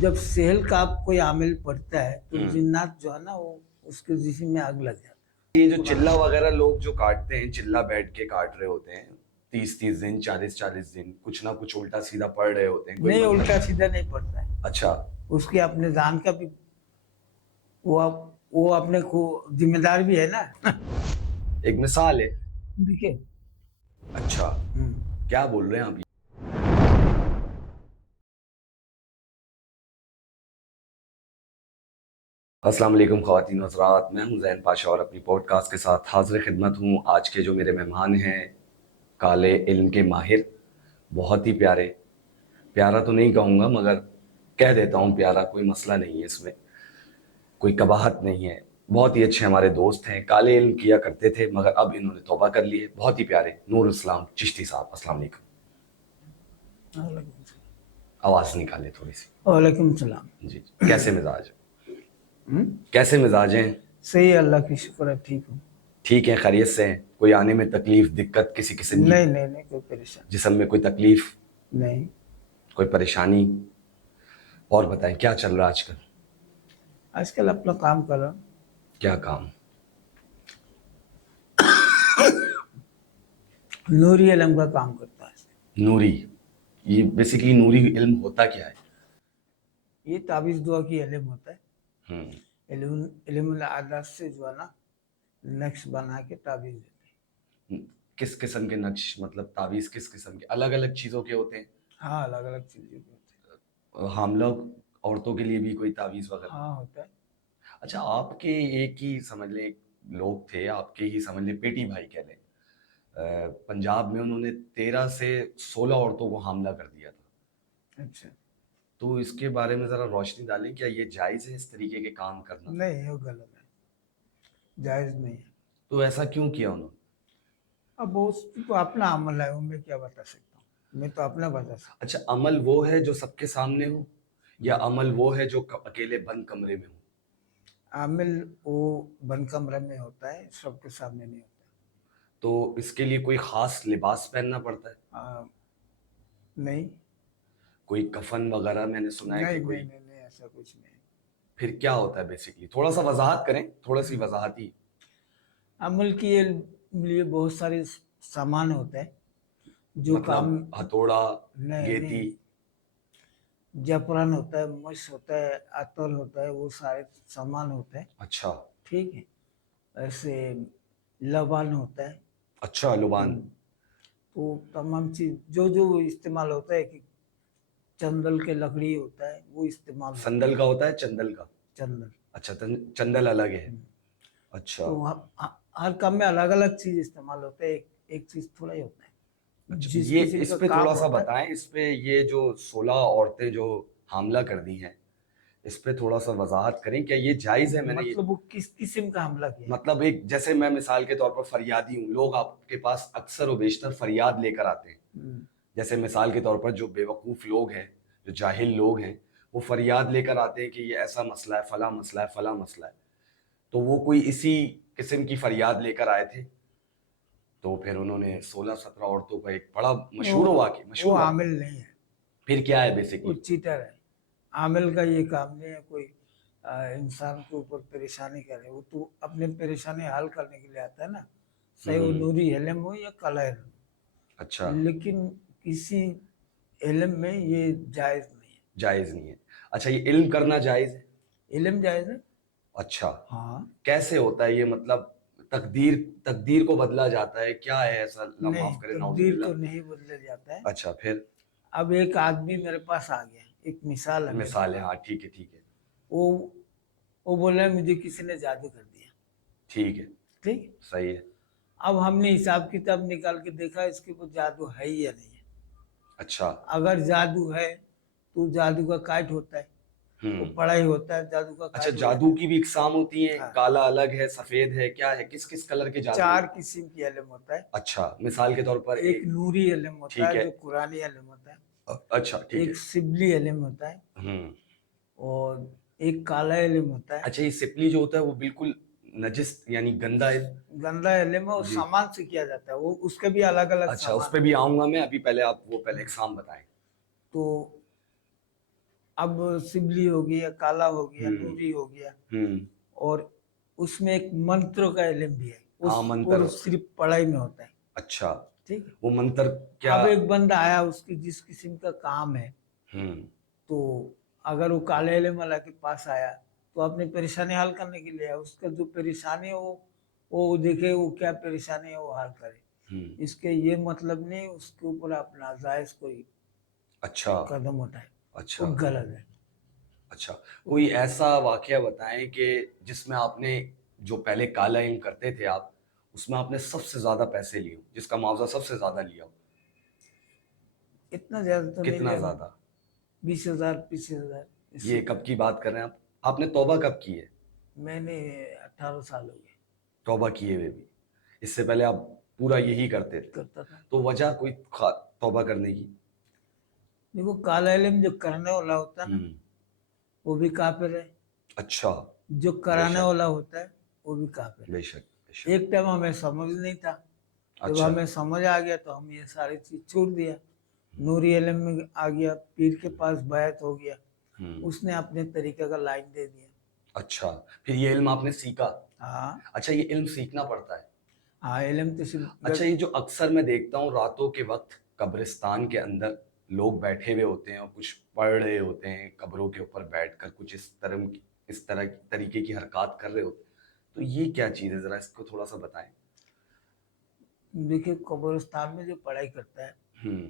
जब सेहल का कोई आमिल पड़ता है तो हम्म। जिन्नात जो है ना वो उसके जिस्म में आग लग जाता ये जो है। चिल्ला वगैरह लोग जो काटते हैं, चिल्ला बैठ के काट रहे होते हैं 30-30 दिन, 40-40 दिन, कुछ ना कुछ उल्टा सीधा पढ़ रहे होते हैं, कोई नहीं, मतलब। उल्टा सीधा नहीं पड़ता है। अच्छा। उसके अपने जान का भी वो अपने को जिम्मेदार भी है ना। एक मिसाल है। देखिए। अच्छा। हम्म। क्या बोल रहे हैं आप? अस्सलाम वालेकुम ख़वातीन व हज़रात, मैं हूं ज़ैन पाशा और अपनी पॉडकास्ट के साथ हाज़िर खिदमत हूं। आज के जो मेरे मेहमान हैं, काले इल्म के माहिर, बहुत ही प्यारे। प्यारा तो नहीं कहूँगा मगर कह देता हूँ प्यारा, कोई मसला नहीं है इसमें, कोई कबाहत नहीं है। बहुत ही अच्छे हमारे दोस्त हैं, काले इल्म किया करते थे मगर अब इन्होंने तौबा कर ली है। बहुत ही प्यारे नूर इस्लाम चिश्ती साहब, अस्सलाम वालेकुम। आवाज़ निकाले थोड़ी सी। वालेकुम सलाम। जी। कैसे मिजाज? हम्म? कैसे मिजाज हैं? सही है, अल्लाह की शुक्र है, ठीक हूँ। ठीक है, खैरियत से हैं? कोई आने में तकलीफ, दिक्कत किसी किस्म की? नहीं नहीं नहीं, कोई परेशानी जिस्म में कोई तकलीफ, नहीं। कोई परेशानी? और बताएं क्या चल रहा है आजकल? आजकल अपना काम कर रहा हूँ। क्या काम? नूरी अलम का काम करता है। नूरी? ये बेसिकली नूरी इल्म होता क्या है? ये ताबीज़ दुआ की इल्म होता है। हम्म। इल्मुल आदात से जो है ना नक्श बना के ताबीज़ देते किस किस्म के नक्श, मतलब ताबीज किस किस्म के? अलग अलग चीजों के होते हैं? हैं। हाँ, अलग अलग चीज़ें भी होते हामला औरतों के लिए भी कोई ताबीज हैं। वगैरह? हाँ, होता है। अच्छा, आपके एक ही समझ लें लोग थे, आपके ही समझ लें पेटी भाई कह लें, पंजाब में उन्होंने 13 से 16 औरतों को हामला कर दिया था। अच्छा। तो इसके बारे में जरा रोशनी डालें, क्या ये जायज है इस तरीके के काम करना? नहीं, वो गलत है, जायज़ नहीं है। तो ऐसा क्यों किया उन्होंने? अब वो तो अपना अमल है, वो मैं क्या बता सकता हूँ, मैं तो अपना बता सकता अच्छा, अमल वो है जो सबके सामने हो, या हूँ। अमल वो है जो अकेले बंद कमरे में हो? आमिल वो बंद कमरे में होता है, सबके सामने नहीं होता। तो इसके लिए कोई खास लिबास पहनना पड़ता है? नहीं कोई कफन वगैरह, मैंने सुना है नहीं कि नहीं कोई। नहीं नहीं, ऐसा कुछ नहीं। फिर क्या होता है बेसिकली? थोड़ा सा वजाहत करें, थोड़ा सी वजाहत ही। अमल के लिए बहुत सारे सामान होते हैं जो काम। मतलब हथौड़ा, नहीं गेती? नहीं, जफरान होता है, मश होता है, अतर होता है, वो सारे सामान होते हैं। अच्छा। ठीक है। ऐसे लबान होता है। अच्छा, लुबान। हम्म, तो तमाम चीज जो जो इस्तेमाल होता है कि चंदल के लकड़ी होता है वो इस्तेमाल होता संदल है। का होता है, चंदल का? चंदन। अच्छा, चंदल अलग है। हम्म, अच्छा। तो हर काम में अलग अलग चीज इस्तेमाल होता है, एक चीज थोड़ा ही होता है। अच्छा, जिस ये किसी इस का पे काम थोड़ा सा होता है। बताएं, इस पे ये जो 16 औरतें जो हमला कर दी हैं, इस पे थोड़ा सा वजाहत करें, क्या ये जायज है? मैंने ये मतलब वो किस किस्म का हमला किया है। मतलब, एक जैसे मैं मिसाल के तौर पर फरियादी हूँ, लोग आपके पास अक्सर व बेशतर फरियाद लेकर आते हैं। हम्म, जैसे मिसाल के तौर पर जो बेवकूफ़ लोग हैं, जो जाहिल लोग हैं, वो फरियाद लेकर आते हैं कि ये ऐसा मसला है, फला मसला है, फला मसला है। तो वो कोई इसी किस्म की फरियाद लेकर आए थे, तो फिर उन्होंने 16-17 औरतों का एक बड़ा वो वो मशहूर वाक्य। आमिल नहीं है, फिर क्या है वो बेसिकली? चीटर है। आमिल का ये काम नहीं है कोई इंसान के ऊपर परेशानी करे। वो तो अपने परेशानी हल करने के लिए आता है ना, चाहे वो हम्म। नूरी इल्म हो या कला इल्म अच्छा। हो। लेकिन किसी इल्म में ये जायज नहीं है। जायज़ नहीं है? अच्छा, ये इल्म करना जायज़ है? इल्म जायज है। अच्छा। हाँ। कैसे होता है ये? मतलब तकदीर तकदीर को बदला जाता है क्या है ऐसा? अल्लाह नहीं, माफ करे, तकदीर नाउजुबिल्लाह। तो नहीं बदला जाता है। अच्छा, फिर? अब एक आदमी मेरे पास आ गया, एक मिसाल है मेरे मिसाल है, पास। हाँ, ठीक है, ठीक है। वो वो बोला मुझे किसी ने जादू कर दिया। ठीक है। ठीक। सही है। अब हमने हिसाब किताब निकाल के देखा इसके वो जादू है ही या नहीं है। अच्छा। अगर जादू है तो जादू का काट होता है, वो हम्म। पढ़ाई होता है, जादू का अच्छा, काट हो जादू जाता है। की भी इकसाम होती है? हाँ, काला अलग है, सफेद है, क्या है, किस किस कलर के जादू चार होते हैं? किस्म की इल्म होता है। अच्छा, मिसाल के तौर पर एक एक। नूरी इल्म होता ठीक है है। जो कुरानी इल्म होता है। अच्छा, ठीक एक है। सिबली इल्म होता है। हम्म। और एक काला इल्म होता है। अच्छा, ये सिपली जो होता है वो बिल्कुल नजिस यानी गंदा है? गंदा इल्म है, वो जी। सामान से किया जाता है, वो उसके भी अलग अलग अच्छा, उस सामान पे भी होते हैं। आऊंगा मैं, अभी पहले आप वो पहले इकसाम बताएं। तो अब सिबली हो गया, काला हो गया, हम्म नूरी हो गया, हम्म। और उसमें एक मंत्र का इल्म भी है, हाँ, उस मंत्र और होते हैं। सिर्फ पढ़ाई में होता है। अच्छा, ठीक है। वो मंत्र क्या? अब एक बंदा आया, उसकी जिस किस्म का काम है, हम्म तो अगर वो काले इल्म वाला के पास आया तो अपनी परेशानी हल करने के लिए आया, उसका जो परेशानी है वो देखे वो क्या परेशानी है वो हल करे। हम्म। इसके ये मतलब नहीं उसके ऊपर अपना जायज कोई अच्छा कदम उठाए, वो अच्छा गलत है। अच्छा। कोई ऐसा वाकया बताएं कि जिसमें आपने, जो पहले काला इल्म करते थे आप, उसमें आपने सबसे ज्यादा पैसे लिए हो, जिसका मुआवजा सबसे ज्यादा लिया हो। इतना ज्यादा तो नहीं कितना लिया, ज्यादा? 20,000 25,000 ये इससे। कब की बात कर रहे हैं आप? आपने तौबा कब की है? मैंने 18 साल हो गए तौबा किए हुए भी? इससे पहले आप पूरा यही करते थे? करता था। तो वजह कोई तौबा करने की? देखो, काला इल्म जो करने वाला होता है ना, हम्म। वो भी काफिर है, अच्छा। जो कराने बेशक वाला होता है वो भी काफिर बेशक है। बेशक। एक टाइम हमें समझ नहीं था, जब अच्छा। हमें समझ आ गया तो हम ये सारी चीज छोड़ दिया। नूरी इल्म में आ गया, पीर के पास बैत हो गया, हम्म। उसने अपने तरीके का लाइन दे दिया। अच्छा, फिर ये इल्म आपने सीखा? हाँ अच्छा, ये इल्म सीखना पड़ता है? हाँ, इल्म तो अच्छा, सिर्फ ये जो अक्सर मैं देखता हूँ रातों के वक्त कब्रिस्तान के अंदर लोग बैठे हुए होते हैं और कुछ पढ़ रहे होते हैं, कब्रों के ऊपर बैठकर कुछ इस तरह तरीके की हरकत कर रहे होते हैं, तो ये क्या चीज़ है, जरा इसको थोड़ा सा बताएं। देखिए, कब्रिस्तान में जो पढ़ाई करता है हम्म।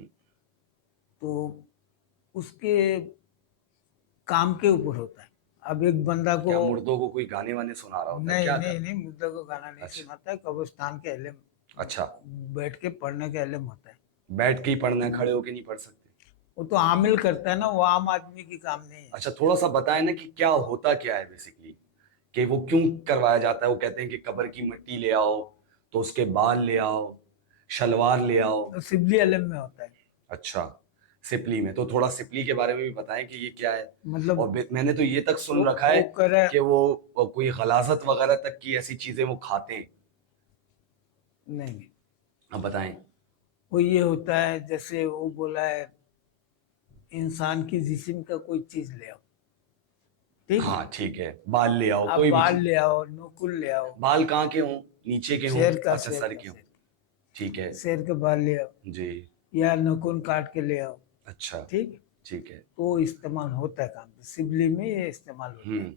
तो उसके काम के ऊपर होता है। अब एक बंदा को, क्या मुर्दों को कोई गाने वाने सुना रहा होता है, नहीं क्या नहीं कर? नहीं, मुद्दा को गाना नहीं अच्छा सुनाता है, कब्रिस्तान के इल्म अच्छा। बैठ के पढ़ने का इल्म होता है। बैठ के ही पढ़ना है, खड़े होके नहीं पढ़ सकते? वो तो आमिल करता है ना, वो आम आदमी की काम नहीं है। अच्छा, थोड़ा सा बताएं ना कि क्या होता क्या है बेसिकली, कि वो क्यों करवाया जाता है। वो कहते हैं कि कब्र की मिट्टी ले आओ, तो उसके बाल ले आओ, शलवार ले आओ। तो सिबली इल्म में होता है। अच्छा, सिपली में? तो थोड़ा सिपली के बारे में भी बताएं कि ये क्या है। मतलब और मैंने तो ये तक सुन रखा है वो करे, कि वो कोई गलाजत वगैरह तक की ऐसी चीजें वो खाते हैं। नहीं नहीं, अब बताएं। वो ये होता है जैसे वो बोला है, इंसान की जिस्म का कोई चीज ले आओ। ठीक है। हाँ ठीक है, बाल ले आओ, आप कोई भी बाल चीज। ले आओ, नकुल ले आओ। बाल कहाँ के हों? नीचे के हों? शेर का, अच्छा, शेर सर का, के हों। शेर ठीक है। शेर के बाल ले आओ, जी। या नखून काट के ले आओ। अच्छा। ठीक है। ठीक है। तो इस्तेमाल होता है, काम सिबली में ये इस्तेमाल होता है। हम्म।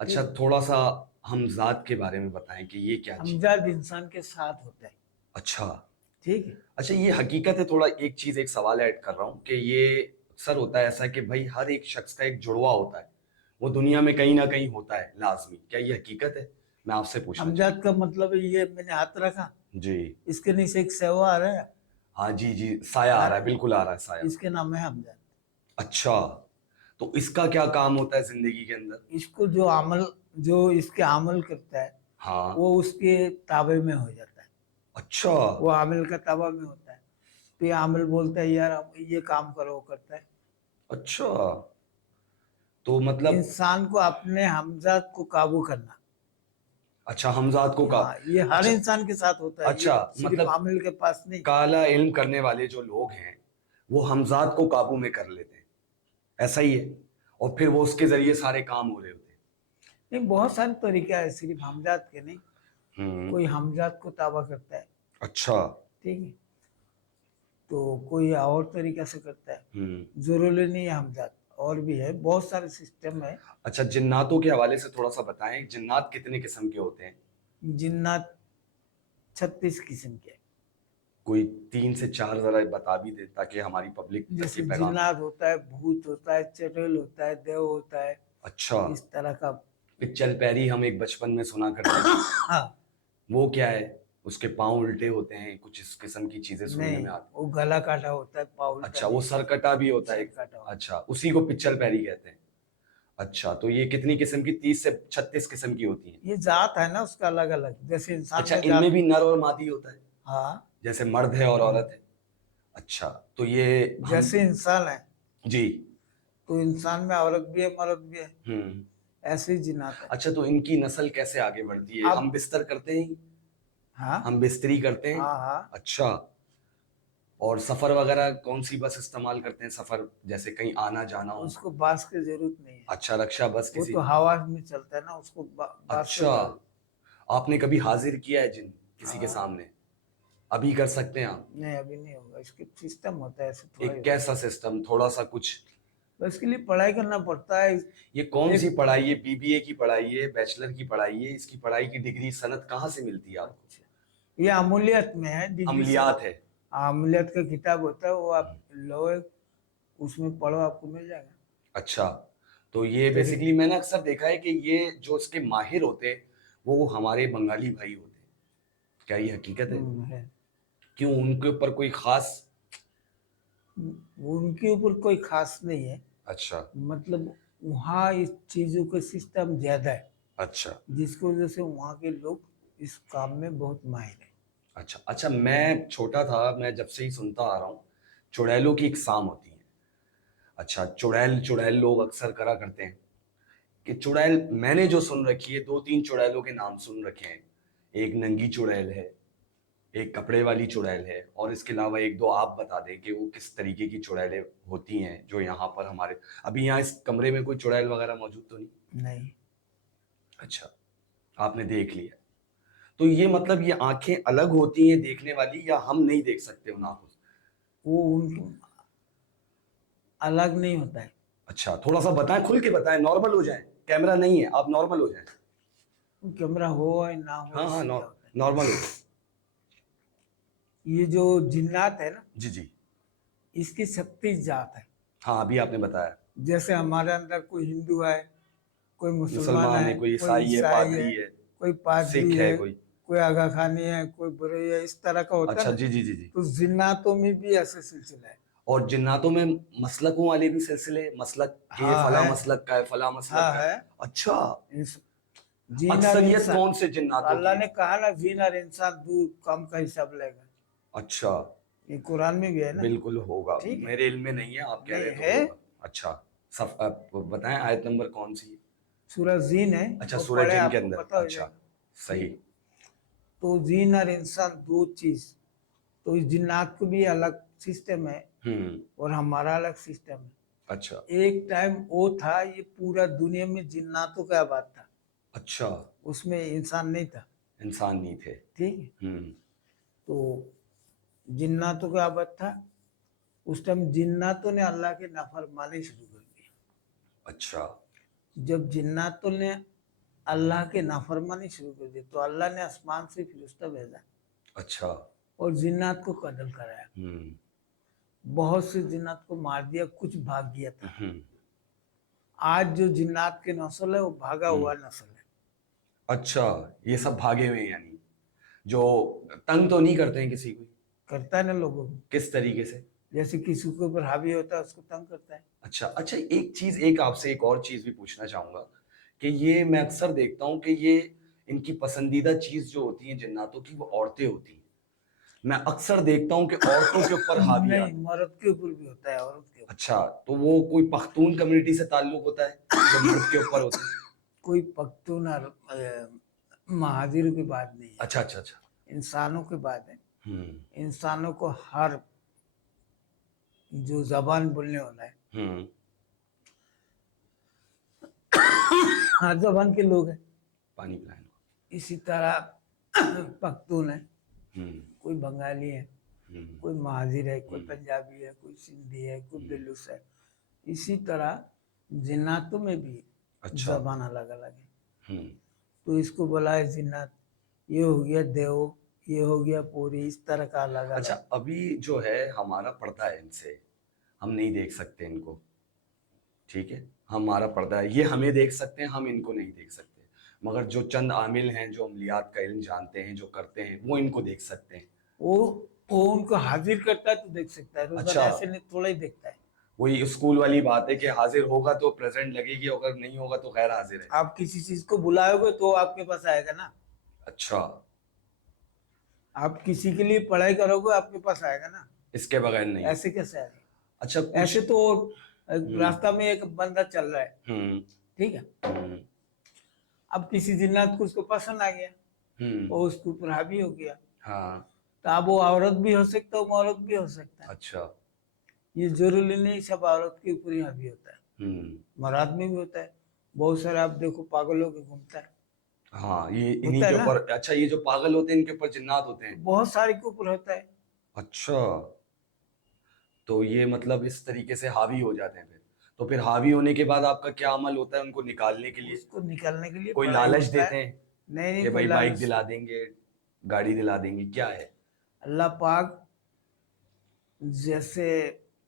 अच्छा, ठीक है। थोड़ा सा हमजाद के बारे में बताएं कि ये क्या चीज? हमजाद इंसान के साथ होता है। अच्छा। ठीक है। अच्छा, ये हकीकत है? थोड़ा एक चीज, एक सवाल ऐड कर रहा हूँ कि ये अक्सर होता है ऐसा कि भाई हर एक शख्स का एक जुड़वा होता है, वो दुनिया में कहीं ना कहीं होता है लाजमी, क्या ये हकीकत है? मैं आपसे पूछना चाहता हमजाद का मतलब है, ये मैंने हाथ रखा, हूँ। जी। इसके नीचे एक सेवा आ रहा है, हाँ जी जी, साया आ रहा है, बिल्कुल आ रहा है साया। इसके नाम है हमजाद। अच्छा, तो इसका क्या काम होता है जिंदगी के अंदर? इसको जो इसके अमल करता है हाँ। वो उसके ताबे में हो जाता है। अच्छा वो आमिल का ताबा में होता है, तो ये आमिल बोलता है यार अब ये काम करो, वो करता है। अच्छा। तो मतलब, इंसान को अपने हमजाद को काबू करना। अच्छा, हमजाद को का। हाँ, ये हर अच्छा इंसान के साथ होता है, ये अच्छा, सिर्फ मतलब आमिल के पास नहीं। काला इल्म करने वाले जो लोग हैं वो हमजाद को काबू में कर लेते हैं, ऐसा ही है? और फिर वो उसके जरिए सारे काम हो रहे होते नहीं, बहुत सारे तरीके हैं, सिर्फ हमजाद के नहीं। हैं। कोई हमजाद को ताबा करता है। अच्छा। ठीक है। तो कोई और तरीका से करता है, हम्म। जरूरी नहीं है हमजाद, और भी है, बहुत सारे सिस्टम है। अच्छा, जिन्नातों के हवाले से थोड़ा सा बताएं, जिन्नात कितने किस्म के होते हैं? जिन्नात 36 किस्म के। कोई 3 से 4 जरा बता भी दे ताकि हमारी पब्लिक तक जैसे ये पैगाम। जिन्नात होता है, भूत होता है, चुड़ैल होता है, देव होता है, अच्छा। इस तरह का। पिच्चल पैरी हम एक बचपन में सुना करते थे, हाँ, वो क्या है? उसके पांव उल्टे होते हैं, कुछ इस किस्म की चीजें सुनने नहीं, में आती। वो गला काटा होता है, पाँव उल्टा अच्छा, वो नहीं, सरकटा भी होता है सर एक। काटा होता अच्छा, उसी को पिच्चल पैरी कहते हैं। अच्छा, तो ये कितनी किस्म की, 30 से 36 किस्म की होती हैं? है। ये जात है ना उसका, अलग अलग, जैसे इंसान अच्छा, में इनमें जात। भी नर और मादी होता है? हाँ। जैसे मर्द है और औरत है? अच्छा, तो ये हम। जैसे इंसान है जी। तो इंसान में औरत भी है, मर्द भी है, हम्म। ऐसे ही जिन्नात है। अच्छा, तो इनकी नस्ल कैसे आगे बढ़ती है? हम अब बिस्तर करते हैं? हाँ हम बिस्तरी करते हैं? हाँ हाँ, अच्छा। और सफर वगैरह कौन सी बस इस्तेमाल करते हैं, सफर जैसे कहीं आना जाना हो? उसको बांस की जरूरत नहीं है, अच्छा, रक्षा बस वो किसी। तो हवा में चलता है ना, उसको बांस का अच्छा, आपने कभी हाजिर किया है जिन किसी के हाँ। सामने? अभी कर सकते हैं आप? नहीं अभी नहीं होगा, इसके सिस्टम होता है, ऐसे थोड़ा ही एक होता कैसा सिस्टम, थोड़ा सा कुछ? है, बस इसके लिए पढ़ाई करना पड़ता है। ये कौन सी एक पढ़ाई है? बीबीए की पढ़ाई है, बैचलर की पढ़ाई है? इसकी पढ़ाई की डिग्री सनद कहाँ से मिलती है आपको? अच्छा, ये अमूलियत में है डिग्री से। अमलियात है। अमूलियत का किताब होता है, वो आप लो, उसमें पढ़ो, आपको मिल जाएगा। अच्छा, तो ये तेरे बेसिकली मैंने अक्सर देखा है कि ये जो इसके माहिर होते हैं वो हमारे बंगाली भाई होते हैं, क्या ये हकीकत है? है। क्यों, उनके ऊपर कोई खास? उनके ऊपर कोई खास नहीं है, अच्छा। मतलब वहाँ इस चीजों का सिस्टम ज्यादा है, अच्छा। जिसकी वजह से वहाँ के लोग इस काम में बहुत माहिर है। अच्छा। अच्छा, मैं छोटा था, मैं जब से ही सुनता आ रहा हूँ चुड़ैलों की एक शाम होती है। अच्छा, चुड़ैल चुड़ैल लोग अक्सर करा करते हैं कि चुड़ैल, मैंने जो सुन रखी है, दो तीन चुड़ैलों के नाम सुन रखे हैं। एक नंगी चुड़ैल है, एक कपड़े वाली चुड़ैल है, और इसके अलावा एक दो आप बता दें कि वो किस तरीके की चुड़ैलें होती हैं जो यहाँ पर हमारे, अभी यहाँ इस कमरे में कोई चुड़ैल वगैरह मौजूद तो नहीं? नहीं, अच्छा, आपने देख लिया। तो ये मतलब ये आंखें अलग होती हैं देखने वाली, या हम नहीं देख सकते उन आंखों से? वो उनकी अलग नहीं होता है। अच्छा, थोड़ा सा बताएं, खुल के बताएं, नॉर्मल हो जाएं, कैमरा नहीं है, आप नॉर्मल हो जाएं। कैमरा हो या ना हो, हाँ हाँ, इससे क्या होता है। नॉर्मल हो जाएं। ये जो जिन्नात है ना, जी जी। इसकी 36 जात है। हाँ, अभी आपने बताया। जैसे हमारे अंदर कोई हिंदू है, कोई मुसलमान मुसलमान है, है, कोई कोई ईसाई है, ईसाई है, पादरी है, कोई पादरी सिख है है, कोई। कोई आगा खानी है, कोई बुरई है, इस तरह का होता है अच्छा, ना। जी जी जी जी। तो जिन्नातों में भी ऐसे सिलसिला है। और जिन्नातों में मसलकों वाले भी सिलसिले, मसलक के हाँ फला है। मसलक का है, फला मसलक हाँ का है। है। अच्छा। इंस- जीन और अक्सरियत इंसान, कौन से जिन्नातों की अल्लाह है? ने कहा ना, जीन और इंसान दो काम का हिसाब लेगा, अच्छा। ये कुरान में भी है ना। बिल्कुल होगा, ठीक है, मेरे इल्म में नहीं है, आप कह नहीं रहे तो है। होगा। अच्छा। आप बताएं आयत नंबर कौन सी है? सूरह जीन है, अच्छा, वो सूरह पढ़े जिन के आपको अंदर, पता हो अच्छा। जाएगा। सही। ठीक है, तो जीन और इंसान दो चीज, तो इस जिन्नात को भी अलग सिस्टम है हम्म। और हमारा अलग सिस्टम है। अच्छा। एक टाइम वो था, ये पूरा दुनिया में जिन्नातों का आबाद था, अच्छा, उसमें इंसान नहीं था। इंसान नहीं थे। ठीक है, हम्म। तो जिन्नातों का आबाद था। उस टाइम जिन्नातों ने अल्लाह की नाफरमानी शुरू कर दी। अच्छा। जब जिन्नातों ने अल्लाह की नाफरमानी शुरू कर दी, तो अल्लाह ने आसमान से फरिश्ता भेजा अच्छा। और जिन्नात को कत्ल कराया। हम्म। बहुत से जिन्नात को मार दिया, कुछ भाग गया था। हम्म। आज जो जिन्नात की नस्ल है वो भागा हम्म। हुआ नस्ल है। अच्छा, ये सब भागे हुए हैं, यानी जो तंग तो नहीं करते हैं किसी को? करता है ना लोगों को, किस तरीके से? जैसे किसी के ऊपर हावी होता है उसको तंग करता है। अच्छा। अच्छा, एक चीज, एक आपसे एक और चीज भी पूछना चाहूंगा कि ये मैं अक्सर देखता हूँ कि ये इनकी पसंदीदा चीज जो होती है जिन्नातों की, वो औरतें होती हैं। मैं अक्सर देखता हूँ कि औरतों के ऊपर हावी नहीं, आते हैं। मर्द के ऊपर भी होता है, औरत के ऊपर। अच्छा, तो वो कोई पख्तून कम्युनिटी से ताल्लुक होता है जो मर्द के ऊपर होते हैं? कोई पख्तून और महाजिर की बात नहीं है, अच्छा अच्छा अच्छा। इंसानों की बात है। हम्म। इंसानों को हर जो जबान बोलने वाला है, हम्म। हर जबान के लोग हैं। पानी पिलाएं। इसी तरह पख्तून है, हम्म। कोई बंगाली है, हम्म। कोई महाजिर है, कोई हम्म। पंजाबी है, कोई सिंधी है, कोई हम्म। बेलूस है। इसी तरह जिन्नातों में भी अच्छा। जबान अलग अलग है। हम्म। तो इसको बोला है जिन्नात, ये हो गया देव, ये हो गया पूरी, इस तरह का अलग अच्छा, अलग। अभी जो है हमारा पर्दा है इनसे, हम नहीं देख सकते इनको, ठीक है? हमारा पर्दा है, ये हमें देख सकते हैं, हम इनको नहीं देख सकते। मगर जो चंद आमिल हैं जो अमलियात का इल्म जानते हैं, जो करते हैं, वो इनको देख सकते हैं। वो वो उनको हाजिर करता है तो देख सकता है, रोजाना अच्छा, ऐसे नहीं, थोड़ा ही देखता है। वही स्कूल वाली बात है कि हाजिर होगा तो प्रेजेंट लगेगी, अगर नहीं होगा तो गैर हाजिर है। आप किसी चीज को बुलाओगे तो वो आपके पास आएगा ना। अच्छा। आप किसी के लिए पढ़ाई करोगे, आपके पास आएगा ना। इसके बगैर नहीं? ऐसे कैसे आएगा? अच्छा, कुछ। ऐसे तो हम्म। रास्ता में एक बंदा चल रहा है, हम्म। ठीक है, हम्म। अब किसी जिन्नात को उसको पसंद आ गया, हम्म। वो उसके ऊपर हावी हो गया, हाँ। तो अब वो औरत भी हो सकता है, वो औरत भी हो सकता है। अच्छा। ये जरूरी नहीं सब औरत के ऊपर ही हावी होता है, मर्द में भी होता है। बहुत सारे आप देखो पागल होके घूमता है, हाँ, ये इन्हीं होता के है ना, ऊपर, अच्छा ये जो पागल होते हैं इनके ऊपर जिन्नात होते हैं। बहुत सारे के ऊपर होता है। अच्छा, तो ये मतलब इस तरीके से हावी हो जाते हैं फिर। तो फिर हावी होने के बाद आपका क्या अमल होता है उनको निकालने के लिए? उसको निकालने के लिए कोई पढ़ाई लालच होता है। देते हैं नहीं नहीं, कि कोई भाई बाइक लालच। दिला देंगे, गाड़ी दिला देंगे, क्या है? अल्लाह पाक जैसे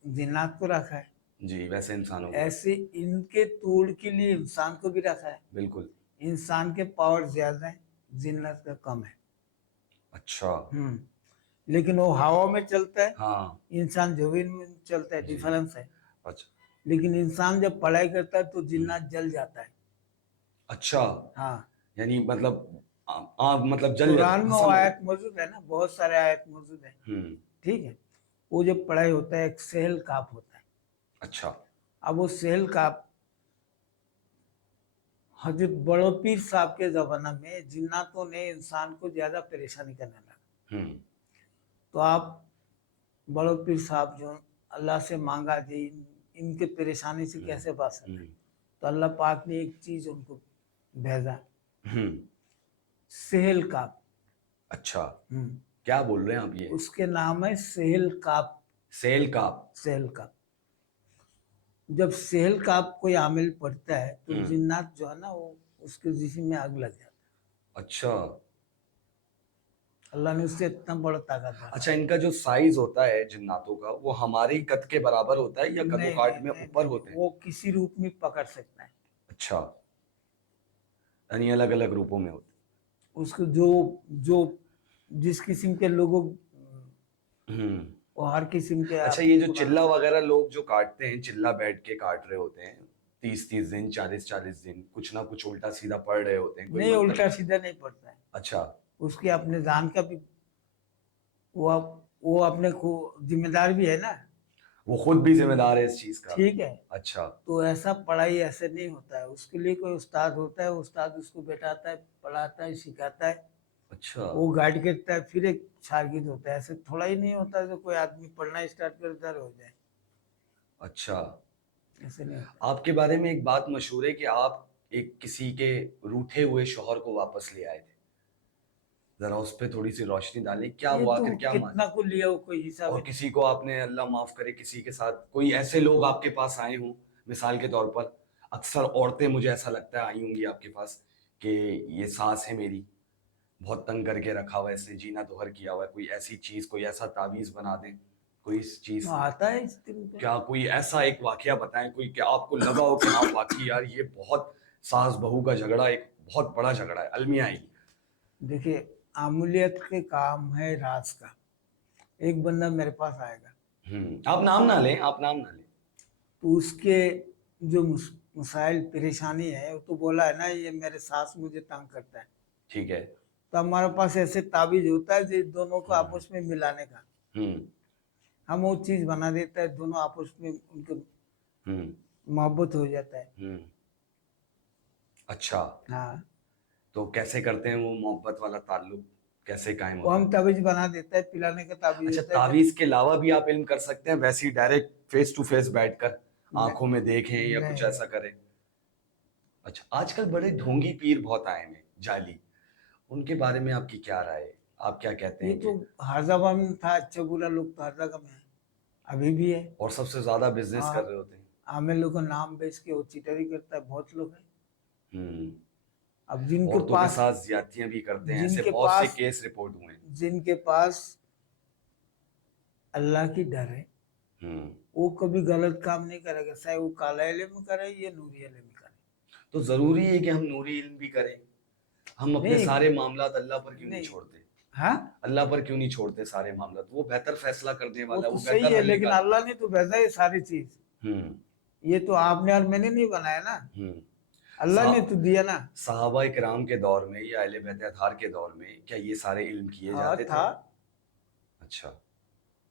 जिन्नात को रखा है, जी, वैसे इंसानों को। ऐसे इनके तोड़ के लिए इंसान को भी रखा है। बिल्कुल। इंसान के पावर ज्यादा है, जिन्नत का कम है। अच्छा। लेकिन वो हवा में चलता है, हाँ। इंसान जमीन में चलता है, जी। डिफरेंस है। अच्छा। लेकिन इंसान जब पढ़ाई करता है तो जिन्नात जल जाता है। अच्छा, हाँ, यानी मतलब मतलब जल जाता, कुरान में वो भस्म हो आयत जाता। मौजूद है ना, बहुत सारे आयत मौजूद है। हम्म। ठीक है, वो जब पढ़ाई होता है एक सहल काप होता है। अच्छा। अब वो सहल काप हजरत बड़ो पीर साहब के जमाना में जिन्नातों ने इंसान को ज्यादा परेशानी करने लगा। हम्म। तो आप बड़ो पीर साहब जो अल्लाह से मांगा जी इनके परेशानी से हम्म। कैसे बच सकते हैं, हम्म। तो अल्लाह पाक ने एक चीज उनको भेजा, हम्म। सहल काप। अच्छा, हम्म, क्या बोल रहे हैं आप ये? उसके नाम है सहल काप। सेल का? सहल काप, जब सहल काप कोई आमिल पड़ता है तो हम्म। जिन्नात जो है ना वो उसके जिस्म में आग लग जाता अच्छा। है। अल्लाह ने उससे इतना बड़ा ताकत बना। अच्छा, इनका जो साइज होता है जिन्नातों का वो हमारे ही कद के बराबर होता है या कदों नहीं नहीं काट में नहीं ऊपर नहीं नहीं, होते हैं? वो किसी रूप में पकड़ सकता है। अच्छा, यानी अलग अलग रूपों में होते उसको जो जो जिस किस्म के लोगों, हैं। वो हर किस्म के अच्छा, आप ये जो कुरान चिल्ला में। वगैरह लोग जो काटते हैं, चिल्ला बैठ के काट रहे होते हैं 30-30 दिन, 40-40 दिन, कुछ ना कुछ उल्टा सीधा पढ़ रहे होते हैं, कोई नहीं, मंत्र। उल्टा सीधा नहीं पड़ता है। अच्छा। उसकी अपने जान का भी वो अपने को जिम्मेदार भी है ना। वो खुद भी जिम्मेदार है इस चीज का? ठीक है, अच्छा। तो ऐसा पढ़ाई ऐसे नहीं होता है, उसके लिए कोई उस्ताद होता है, उस्ताद उसको बैठाता है, पढ़ाता है, सिखाता है, अच्छा। वो गाइड करता है, फिर एक शागिर्द होता है। ऐसे थोड़ा ही नहीं होता है जो कोई आदमी पढ़ना स्टार्ट करता है हो जाए, अच्छा, ऐसे नहीं होता। आपके बारे में एक बात मशहूर है कि आप एक किसी के रूठे हुए शौहर को वापस ले आए थे। जरा उस पे थोड़ी सी रोशनी डालें, क्या ये हुआ, तो आखिर क्या मान? कितना को लिया हो कोई हिसाब और ही नहीं। किसी को आपने, अल्लाह माफ करे, किसी के साथ कोई ऐसे लोग आपके पास आए हों, मिसाल के तौर पर अक्सर औरतें, मुझे ऐसा लगता है, आई होंगी आपके पास कि ये सास है मेरी, बहुत तंग करके रखा हुआ है, इसने जीना दोहर किया हुआ है, कोई ऐसी चीज, कोई ऐसा तावीज बना दें, कोई इस चीज वो आता है इस दिन पे। क्या कोई ऐसा एक वाकया बताएं, कोई क्या आपको लगा हो कि हाँ वाकई यार ये बहुत सास बहू का झगड़ा, एक बहुत बड़ा झगड़ा है, अलमिया ही। देखिए, आमूलियत के काम है राज का। एक बंदा मेरे पास आएगा, आप नाम ना लें, आप नाम ना लें। तो उसके जो मसाइल परेशानी है, वो तो बोला है ना ये मेरे सास मुझे तंग करता है। ठीक है। तो हमारे पास ऐसे ताबीज होता है जो दोनों को हम्म। आपस में मिलाने का। हम्म। हम वो चीज बना देता है, दोनों आपस में उनके हम्म। मोहब्बत हो जाता है। हम्म। अच्छा, हाँ, तो कैसे करते हैं वो मोहब्बत वाला ताल्लुक, कैसे कायम वो होता हम है? ताबीज बना देता है, पिलाने का ताबीज अच्छा, होता है तावीज के अलावा भी आप इल्म कर सकते हैं, वैसे ही डायरेक्ट फेस टू फेस बैठकर नहीं आंखों में देखें या कुछ नहीं, ऐसा करें? अच्छा, आजकल बड़े ढोंगी पीर बहुत आए हैं, जाली, उनके बारे में आपकी क्या राय है? आप क्या कहते ये हैं तो कि? हर जगह में था, अच्छा बुरा लोग तो हर जगह में है, अभी भी है। और सबसे ज्यादा बिजनेस हाँ, कर रहे होते हैं। आमिर लोग का नाम बेच के वो चिटरी करता है, बहुत लोग हैं। हम्म। अब जिनके औरतों के पास, साथ ज्यादतियां भी करते हैं, ऐसे जिनके बहुत से पास केस रिपोर्ट हुए हैं। जिनके पास अल्लाह की डर है, हम्म। वो कभी गलत काम नहीं करेगा, चाहे वो काला इल्म करे या नूरी इल्म करे। तो जरूरी है कि हम नूरी इल्म भी करें? हम अपने नहीं सारे मामलात अल्लाह पर क्यों नहीं नहीं, छोड़ते? हाँ, अल्लाह पर क्यों नहीं छोड़ते सारे मामलात? वो बेहतर फैसला करने वो वाला है, तो वो सही बेहतर है, हल लेकिन निकाल। अल्लाह ने तो भेजा ये सारी चीज। हम्म। ये तो आपने और मैंने नहीं बनाया ना, हम्म। अल्लाह ने तो दिया ना। साहबा किराम के दौर में या अहले बैत अतहार के दौर में क्या ये सारे इल्म किए हाँ जाते था। थे? अच्छा।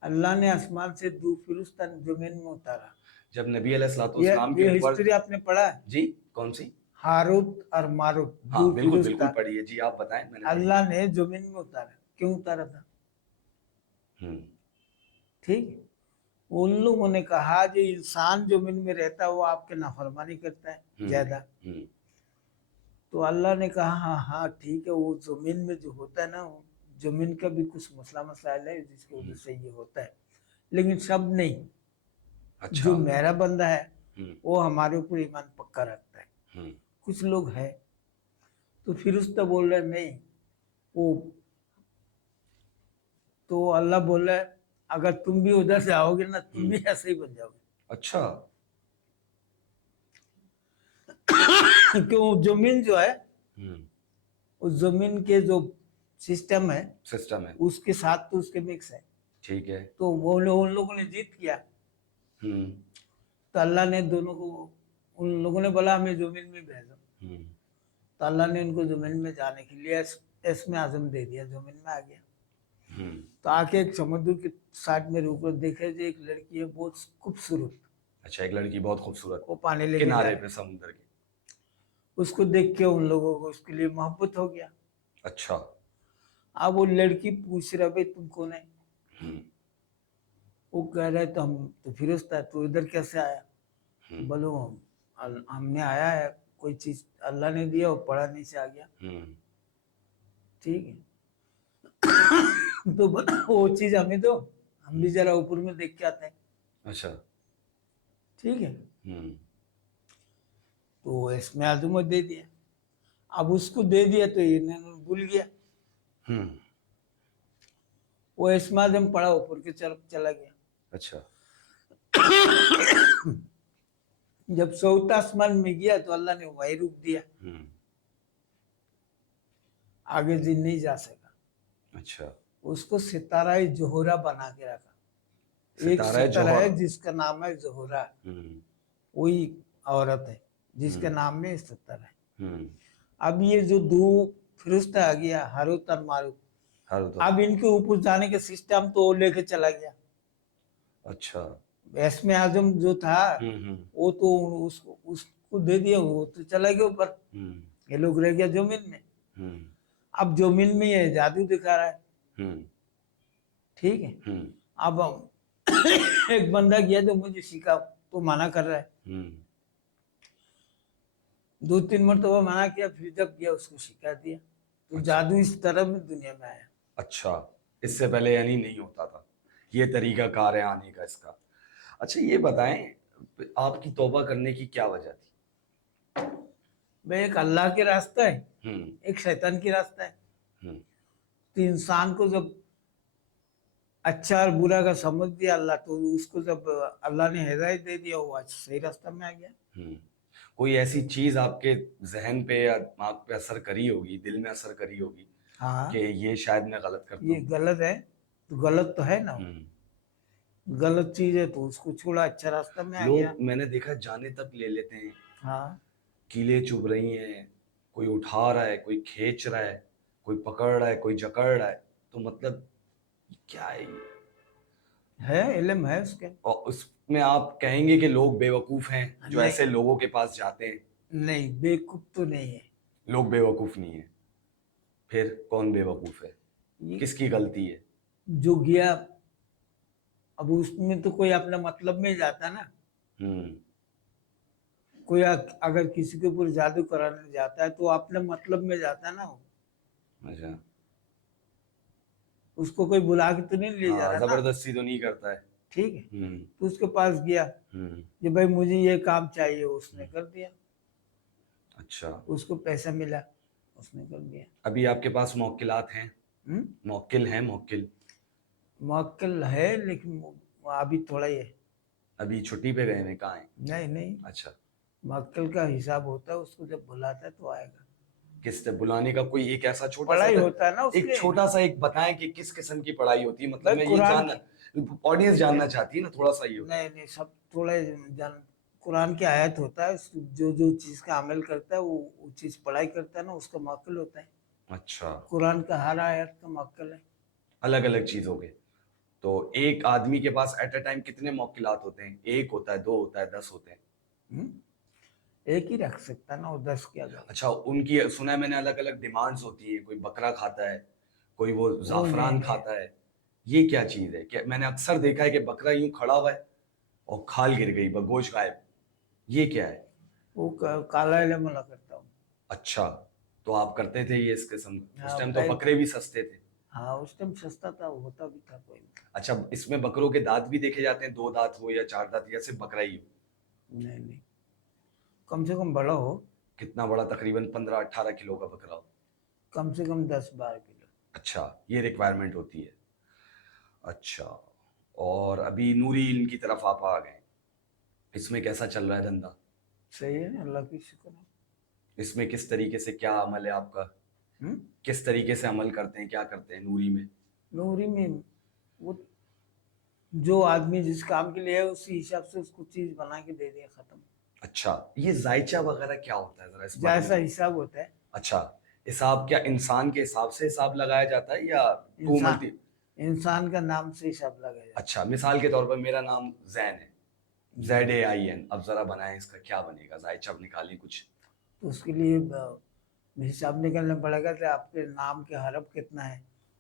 अल्लाह ने आसमान से दो फिरिश्ता जमीन में उतारा। जब नबी ये अलैहिस्सलाम के ये ऊपर। हिस्ट्री आपने पढ़ा है? जी, कौन सी? हारूत और मारूत हाँ दो बिल्कुल फिरिश्ता बिल्कुल, पढ़िए जी, आप बताएं, मैंने पढ़ी। अल्लाह ने जमीन में उतारा। क्यों उतारा था? हम्म ठीक है। उन लोगों ने कहा जो इंसान जमीन में रहता है वो आपके नाफरमानी करता है ज्यादा। हम्म तो अल्लाह ने कहा हाँ हाँ ठीक है, वो जमीन में जो होता है ना, वो जमीन का भी कुछ मसला मसाइल है जिसकी वजह से ये होता है, लेकिन सब नहीं। अच्छा। जो मेरा बंदा है हम्म वो हमारे ऊपर ईमान पक्का रखता है। हम्म कुछ लोग हैं तो फिर उसका बोल रहे नहीं वो, तो अल्लाह बोल रहा है अगर तुम भी उधर से आओगे ना तुम भी ऐसे ही बन जाओगे। अच्छा। क्यों, जमीन जो है हम्म उस जमीन के जो सिस्टम है सिस्टम है। उसके साथ तो उसके मिक्स है। ठीक है। तो वो उन लोगों ने जीत किया। हम्म तो अल्लाह ने दोनों को, उन लोगों ने बोला हमें जमीन में भेजो। हम्म तो अल्लाह ने उनको जमीन में जाने के लिए इसमें आजम दे दिया, जमीन में आ गया। हम्म तो आके एक समुद्र के साइड में ऊपर देखे जो एक लड़की है बहुत खूबसूरत, अच्छा, एक लड़की बहुत खूबसूरत वो पानी लेके जा किनारे रही, पे समुद्र के। उसको देख के उन लोगों को उसके लिए मोहब्बत हो गया। अच्छा। अब वो लड़की पूछ रहा भाई तुम कौन है। हम्म वो कह रहे तो हम तो फिरोज था, तो इधर कैसे आया। हम्म बोलो हमने आया है, कोई चीज अल्लाह ने दिया वो पढ़ाने से आ गया। हम्म ठीक है। तो वो चीज हमें दो, हम भी जरा ऊपर में देख के आते हैं। अच्छा। ठीक है। हम्म तो इसमें आजमत दे दिया। अब उसको दे दिया तो इन्होंने भूल गया। हम्म वो इसमें आजम पड़ा ऊपर के चला गया। अच्छा। जब चौथा आसमान में गया तो अल्लाह ने वही रुक दिया, हम्म आगे जी नहीं जा सका। अच्छा। उसको सितारा जोहरा बना के रखा। एक सितारा सितारा जौहर। है जिसका नाम है जोहरा, हम्म वही औरत है जिसके हम्म नाम में सितारा है। हम्म अब ये जो दो फरिश्ता आ गया हारूत और मारूत, हर तो। अब इनके ऊपर जाने के सिस्टम तो वो लेके चला गया। अच्छा। इसमें आजम जो था हम्म वो तो उसको दे दिया, वो तो चला गया ऊपर। हम्म ये लोग रह गया जमीन में। हम्म अब जमीन में ये जादू दिखा रहा है। हम्म ठीक है। हम्म अब एक बंदा गया जो मुझे सिखा, तो मना कर रहा है। हम्म दो तीन मरतबा मना किया, फिर जब गया उसको सिखा दिया। तो अच्छा। जादू इस तरह में दुनिया में आया। अच्छा, इससे पहले यानी नहीं होता था, ये तरीका कार है आने का इसका। अच्छा, ये बताएं आपकी तौबा करने की क्या वजह थी? भाई एक अल्लाह के रास्ता है, हम्म एक शैतान की रास्ता है। हम्म तो इंसान को जब अच्छा और बुरा का समझ दिया अल्लाह, तो उसको जब अल्लाह ने हिदायत दे दिया वो आज सही रास्ता में आ गया। हम्म कोई ऐसी चीज आपके जहन पे या दिमाग पे असर करी होगी, दिल में असर करी होगी कि हाँ ये शायद मैं गलत करता ये हूँ? गलत है, तो गलत तो है ना वो। हम्म गलत चीज है तो उसको छोड़ा, अच्छा रास्ता में आ गया। लोग मैंने देखा जाने तक ले लेते हैं, हाँ कीलें चुभ रही हैं, कोई उठा रहा है, कोई खींच रहा है, कोई पकड़ रहा है, कोई जकड़ रहा है, तो मतलब क्या है ये? है, इल्म है उसके। और उसमें आप कहेंगे कि लोग बेवकूफ हैं जो नहीं ऐसे लोगों के पास जाते हैं? नहीं, बेवकूफ तो नहीं है। लोग बेवकूफ नहीं है, फिर कौन बेवकूफ है? ये किसकी गलती है? जो गया, अब उसमें तो कोई अपना मतलब में जाता ना। हम्म कोई अगर किसी के ऊपर जादू कराने जाता है तो अपने मतलब में जाता है ना वो। अच्छा। उसको कोई बुला के तो नहीं ले जा हाँ, रहा ना। जबरदस्ती तो नहीं करता है। ठीक है। हम्म तो उसके पास गया हम्म कि भाई मुझे ये काम चाहिए, उसने कर दिया। अच्छा। उसको पैसा मिला, उसने कर दिया। अभी आपके पास मौक्किलात हैं? हम्म। मौक्किल हैं, मौक्किल? मक्कल है लेकिन वो अभी थोड़ा ही है। अभी छुट्टी पे गए हैं, कहाँ हैं? नहीं नहीं, अच्छा। मक्कल का हिसाब होता है, उसको जब बुलाता है तो आएगा। किस से बुलाने का कोई एक ऐसा छोटा सा पढ़ाई होता है ना एक उसके। छोटा सा एक बताएं कि किस किस्म की पढ़ाई होती है, मतलब भाई मैं ये कुरान जानना, की, ऑडियंस जानना चाहती है ना, थोड़ा सा ये हो। नहीं नहीं सब थोड़े जान, कुरान की आयत होता है, जो जो चीज का अमल करता है वो चीज पढ़ाई करता है ना, उसका मक्कल होता है। अच्छा। कुरान का हर आयत का मक्कल है। अलग अलग चीज हो गए। तो एक आदमी के पास एट अ टाइम कितने मौकिलात होते हैं? एक होता है, दो होता है, 10 होते हैं? हम्म? एक ही रख सकता है ना, वो 10 क्या गलत। अच्छा, उनकी सुना है मैंने अलग अलग डिमांड्स होती है, कोई बकरा खाता है, कोई वो वो नहीं जाफरान नहीं, खाता है। ये क्या चीज है? क्या मैंने अक्सर देखा है कि बकरा यूं खड़ा हुआ है और खाल गिर गई, गोश्त गायब। ये क्या है? वो काला इलेमला करता हूँ। अच्छा, तो आप करते थे ये इस किस्म? उस हाँ टाइम तो पहले। बकरे भी सस्ते थे। हाँ उस टाइम सस्ता था, होता भी था कोई। अच्छा, इसमें बकरों के दांत भी देखे जाते हैं, 2 दांत हो या 4 दांत, या सिर्फ बकरा ही हो? नहीं नहीं, कम से कम बड़ा हो। कितना बड़ा? तकरीबन 15-18 किलो का बकरा हो? कम से कम 10-12 किलो। अच्छा, ये रिक्वायरमेंट होती है। अच्छा, और अभी नूरी इनकी तरफ आप आ गए, इसमें कैसा चल रहा है धंधा? सही है, अल्लाह की शुक्र है। इसमें किस तरीके से क्या अमल है आपका? हम्म? किस तरीके से अमल करते हैं, क्या करते हैं नूरी में? नौकरी में वो जो आदमी जिस काम के लिए है उसी हिसाब से उसको चीज बना के दे दिया, खत्म। अच्छा, ये जायचा वगैरह क्या होता है, जरा इस बारे जैसा में? हिसाब होता है। अच्छा, हिसाब क्या इंसान के हिसाब से हिसाब लगाया जाता है या टू इंसान मल्टी? इंसान का नाम से हिसाब लगाया जाता अच्छा, मिसाल के तौर पर मेरा नाम जैन है, ZAIN, अब जरा बनाएं इसका क्या बनेगा, जायचा निकालें कुछ। है। तो उसके लिए हिसाब निकालना पड़ेगा कि आपके नाम के हरफ कितना है,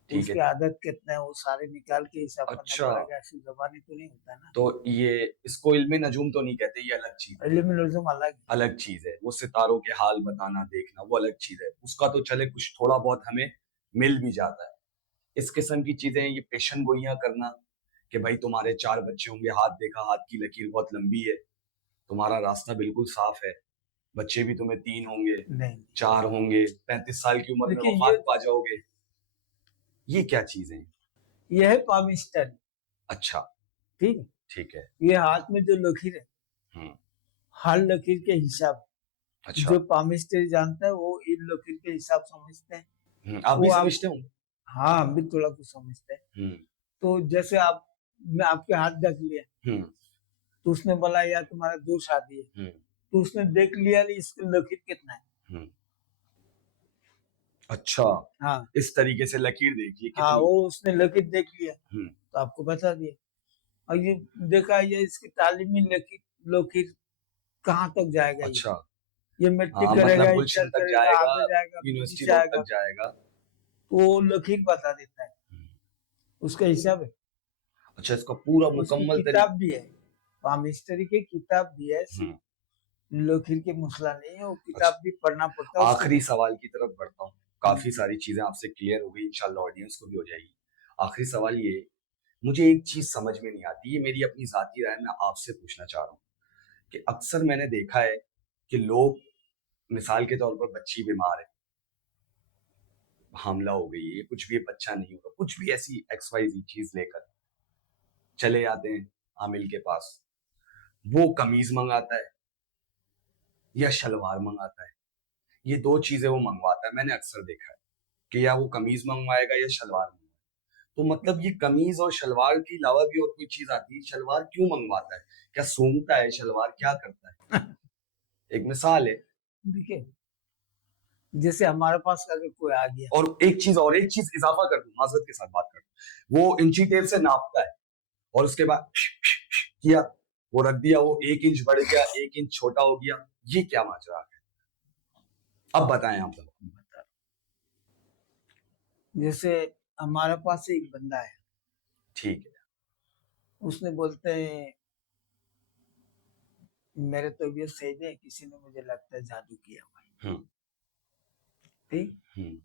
ठीक है। उसके आदत कितना है, वो सारे निकाल के हिसाब करना अच्छा, पड़ेगा। ऐसी जबानी तो नहीं होता ना। तो ये इसको इल्मे नजूम तो नहीं कहते, ये अलग चीज? इल्म अलग है। अलग चीज है वो, सितारों के हाल बताना देखना वो अलग चीज है, उसका तो चले कुछ थोड़ा बहुत हमें मिल भी जाता है। इस किस्म की चीजें, ये पेशन गोइयां करना कि भाई तुम्हारे 4 बच्चे होंगे, हाथ देखा, हाथ की लकीर बहुत लंबी है, तुम्हारा रास्ता बिल्कुल साफ है, बच्चे भी तुम्हें 3 होंगे, नहीं, 4 होंगे, 35 साल की उम्र में देखिए वफात पा जाओगे, ये क्या चीजें हैं? ये है पामिस्टर। अच्छा, ठीक है। ठीक है। ये हाथ में जो लकीर है, हम्म। हर लकीर के हिसाब, अच्छा। जो पामिस्टर जानता है वो इन लकीर के हिसाब समझते हैं। आप भी वो आप, समझते हो? हाँ हम भी थोड़ा कुछ समझते हैं। हम्म। तो जैसे आप, मैं आपके हाथ देख लिया, हम्म। तो उसने बोला यार तुम्हारा 2 शादी है, हम्म। तो उसने देख लिया नहीं इसके लकीर कितना है। हम्म। अच्छा, हाँ इस तरीके से लकीर देखिए हाँ, कितनी। वो उसने लकीर देख लिया हम्म। तो आपको बता दिया। और ये देखा, ये इसकी तालीमी लकीर लकीर कहाँ तक जाएगा, अच्छा, ये मिट्टी हाँ करेगा, मतलब इंटर गुलशन तक करेगा, जाएगा, आगे जाएगा, यूनिवर्सिटी नीचे रोड आएगा, तक जाएगा। तो वो लकीर बता देता है, उसका हिसाब है। अच्छा, इसका पूरा उसकी मुकम्मल किताब भी है, पामिस्ट्री की किताब भी है, हम्म। सिर्फ लकीर के मसला नहीं है, वो अच्छा, किताब भी पढ़ना पड़ता है उसको। आखिरी सवाल की तरफ बढ़ता हूँ। हम्म, काफी सारी चीजें आपसे क्लियर हो गई, इंशाल्लाह ऑडियंस को भी हो जाएगी। आखिरी सवाल ये, मुझे एक चीज समझ में नहीं आती, ये मेरी अपनी जाती राय, मैं आपसे पूछना चाह रहा हूँ कि अक्सर मैंने देखा है कि लोग, मिसाल के तौर पर बच्ची बीमार है, हमला हो गई है, कुछ भी बच्चा नहीं होगा, कुछ भी ऐसी XYZ चीज लेकर चले जाते हैं आमिल के पास, वो कमीज मंगाता है या शलवार मंगाता है, ये 2 चीजें वो मंगवाता है, मैंने अक्सर देखा है कि या वो कमीज मंगवाएगा या शलवार मंगवाएगा। तो मतलब ये कमीज और शलवार के अलावा भी और कोई चीज आती है, शलवार क्यों मंगवाता है? क्या सूंघता है शलवार, क्या करता है? एक मिसाल है। देखिए जैसे हमारे पास अगर कोई आ गया, और एक चीज इजाफा कर दूं, माजरत के साथ बात कर दूं, वो इंची टेप से नापता है और उसके बाद किया, वो रख दिया, वो 1 इंच बढ़ गया, 1 इंच छोटा हो गया, ये क्या माजरा है? अब बताएं आप लोग। जैसे हमारे पास एक बंदा है, ठीक है। उसने बोलते हैं मेरे तबीयत सही नहीं है, किसी ने मुझे लगता है जादू किया हुआ है। हम्म। ठीक। हम्म।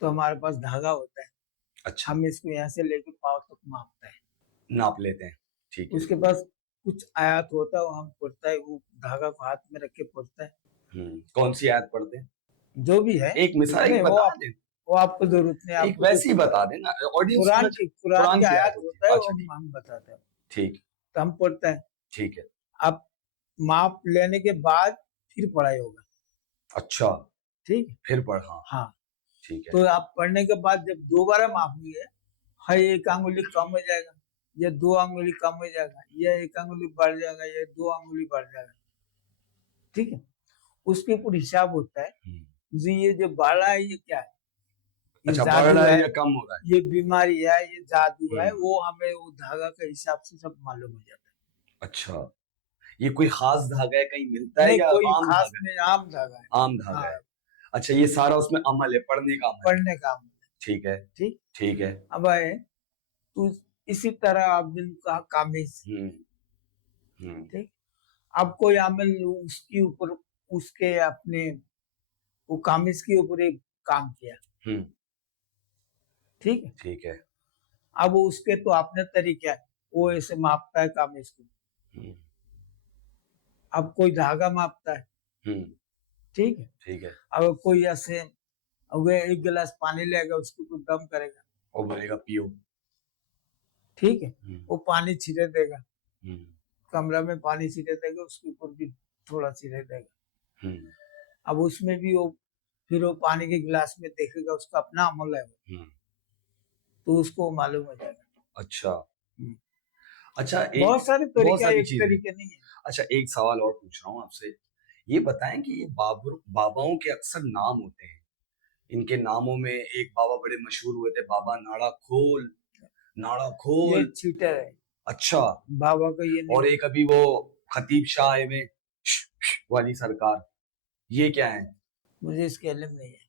तो हमारे पास धागा होता है, अच्छा, हम इसको यहाँ से लेके पाँव तक मापते हैं। नाप लेते हैं, ठीक है। उसके पास कुछ आयात होता है, वो हम पढ़ता है, वो धागा को हाथ में रख के पढ़ता है। कौन सी आयत पढ़ते हैं? जो भी है, एक मिसाल, नहीं एक बता दें, वो आपको जरूरत नहीं, एक आपको जो वैसी बता देना, ऑडियंस समझ। कुरान कुरान की की आयत आयत होती होता है, है, वो अच्छा ठीक। हम बताते हैं। ठीक। तो हम पढ़ते हैं, ठीक है। आप माप लेने के बाद फिर पढ़ाई होगा। अच्छा, ठीक है। फिर पढ़, हाँ। हाँ, ठीक है। तो आप पढ़ने के बाद जब दोबारा मापेंगे, हाँ ये 1 अंगुली कम हो जाएगा, ये 2 अंगुली कम हो जाएगा, ये 1 अंगुली बढ़ जाएगा, ये 2 अंगुली बढ़ जाएगा। ठीक है। उसके ऊपर हिसाब होता है जी, ये जो बढ़ा है ये क्या है, ये अच्छा, बढ़ जादू रहा है, है या कम हो रहा है? ये बीमारी है, ये जादू है, हम्म। वो हमें वो धागा के हिसाब से सब मालूम हो जाता अच्छा, ये कोई खास धागा है, कहीं मिलता है। है नहीं या कोई आम खास धागा है? नहीं, आम धागा है। आम धागा हाँ, है। अच्छा, ये सारा उसमें अमल है, पढ़ने का अमल है। पढ़ने का आम। ठीक है। ठीक। ठीक है। अब आए, तो इसी तरह आपने कहा कामिज, ठीक। अब कोई आमिल उसके ऊपर, उसके अपने वो कामिज के ऊपर एक काम किया, ठीक है। ठीक है। अब उसके तो अपने तरीके है, वो ऐसे मापता है कामिज को। अब कोई धागा मापता है, ठीक है। ठीक है। अब कोई ऐसे, अब वो एक गिलास पानी लेगा, उसके ऊपर दम करेगा और बोलेगा पियो। ठीक है। वो पानी छिड़क देगा, हम्म, कमरा में पानी छिड़क देगा, उसके ऊपर भी थोड़ा छिड़क देगा। हम्म, अब उसमें भी वो, फिर वो पानी के गिलास में देखेगा, उसका अपना अमल है वो, तो उसको मालूम हो जाएगा। अच्छा। हम्म। अच्छा, बहुत सारे बहुत तरीका, सारी एक चीजें। तरीके नहीं है। अच्छा, एक सवाल और पूछ रहा हूँ आपसे। ये बताएं कि ये बाबाओं के अक्सर नाम होते हैं, इनके नामों में एक बाबा बड़े मशहूर हुए थे, बाबा नाड़ा खोल, नाड़ा ये खोल। चीटर है, अच्छा। बाबा का ये नहीं। और एक अभी वो खतीब शाह आए में वाली सरकार, ये क्या है? मुझे इसके इल्म नहीं है।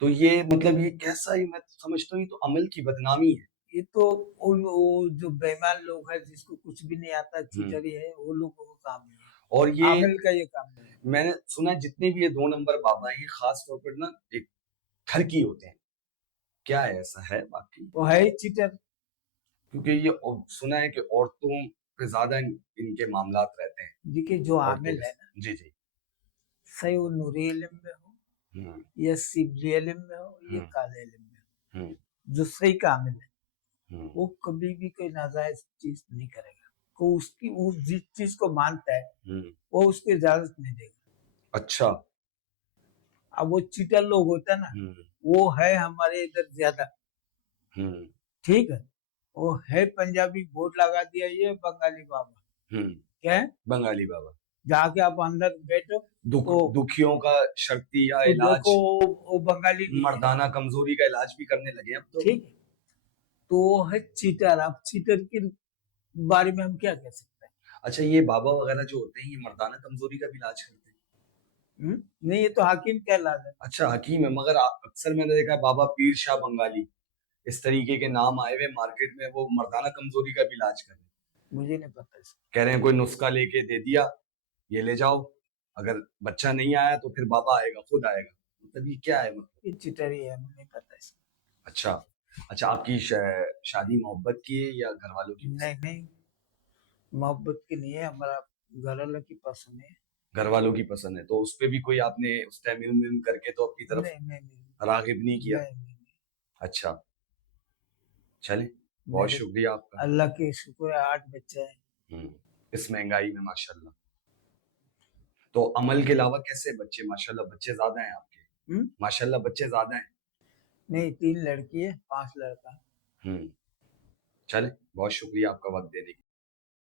तो ये मतलब ये कैसा, ही मैं समझता हूँ ये तो अमल की बदनामी है। ये तो वो जो बेईमान लोग हैं, जिसको कुछ भी नहीं आता, चीटर ही है, वो लोगों का काम नहीं है। और ये आमिल का ये काम नहीं है। मैंने सुना है जितने भी ये 2 नंबर बाबा हैं, ये खास तौर पर ना एक ठरकी होते हैं। क्या है, ऐसा है बाकी? वो है ही चीटर। क्योंकि ये सुना है कि औरतों पे ज्यादा इनके मामलात रहते हैं। देखिए जो औरतों आमिल के है ना, जी जी। सही वो नूरी इल्म में हो, हम्म, या सिबली इल्म में हो, या हम्म, काले इल्म में हो, हम्म, जो सही कामिल है, हम्म। वो कभी भी कोई नाजायज चीज नहीं करेगा। को उसकी उस जिस चीज को मानता है, वो उसको इजाजत नहीं देगा। अच्छा। अब वो चीटर लोग होता है ना, हम्म, वो है हमारे इधर ज्यादा, हम्म, ठीक है। वो है पंजाबी, बोर्ड लगा दिया ये बंगाली बाबा, क्या है, बंगाली बाबा। जाके आप अंदर बैठो तो दुखियों का शर्ती या देखो इलाज, वो बंगाली नहीं है, मर्दाना कमजोरी का इलाज भी करने लगे अब तो। ठीक है। तो वो है चीटर। अब चीटर के बारे में हम क्या कह सकते हैं? अच्छा, ये बाबा वगैरह जो होते हैं, ये मर्दाना कमजोरी का भी इलाज करते हैं? नहीं, ये तो हाकिम कहलाता है। अच्छा, हकीम है, मगर अक्सर मैंने देखा है बाबा पीर शाह बंगाली, इस तरीके के नाम आए हुए मार्केट में, वो मर्दाना कमजोरी का भी इलाज कर रहे हैं। मुझे नहीं पता इसका। कह रहे हैं कोई नुस्खा लेके दे दिया, ये ले जाओ, अगर बच्चा नहीं आया तो फिर बाबा आएगा, खुद आएगा। मतलब ये क्या है मतलब? ये चीटर ही है, मुझे नहीं पता इसका। अच्छा। अच्छा, आपकी शादी मोहब्बत की है या घर वालों की नहीं पसंद? नहीं, मोहब्बत की नहीं है, हमारा घर वालों की पसंद है। घर वालों की पसंद है, तो उस पे भी कोई आपने उस टाइम इल्म करके तो अपनी तरफ नहीं नहीं नहीं रागिब नहीं किया? नहीं, नहीं, नहीं। अच्छा। चले, बहुत मेरे शुक्रिया आपका। अल्लाह के शुक्र है 8 बच्चे हैं। इस महंगाई में माशाल्लाह। तो अमल के अलावा कैसे बच्चे? माशाल्लाह बच्चे ज्यादा हैं आपके। हम्म? माशाल्लाह बच्चे ज्यादा हैं। नहीं, 3 लड़की है, 5 लड़का। चले, बहुत शुक्रिया आपका वक्त देने के लिए।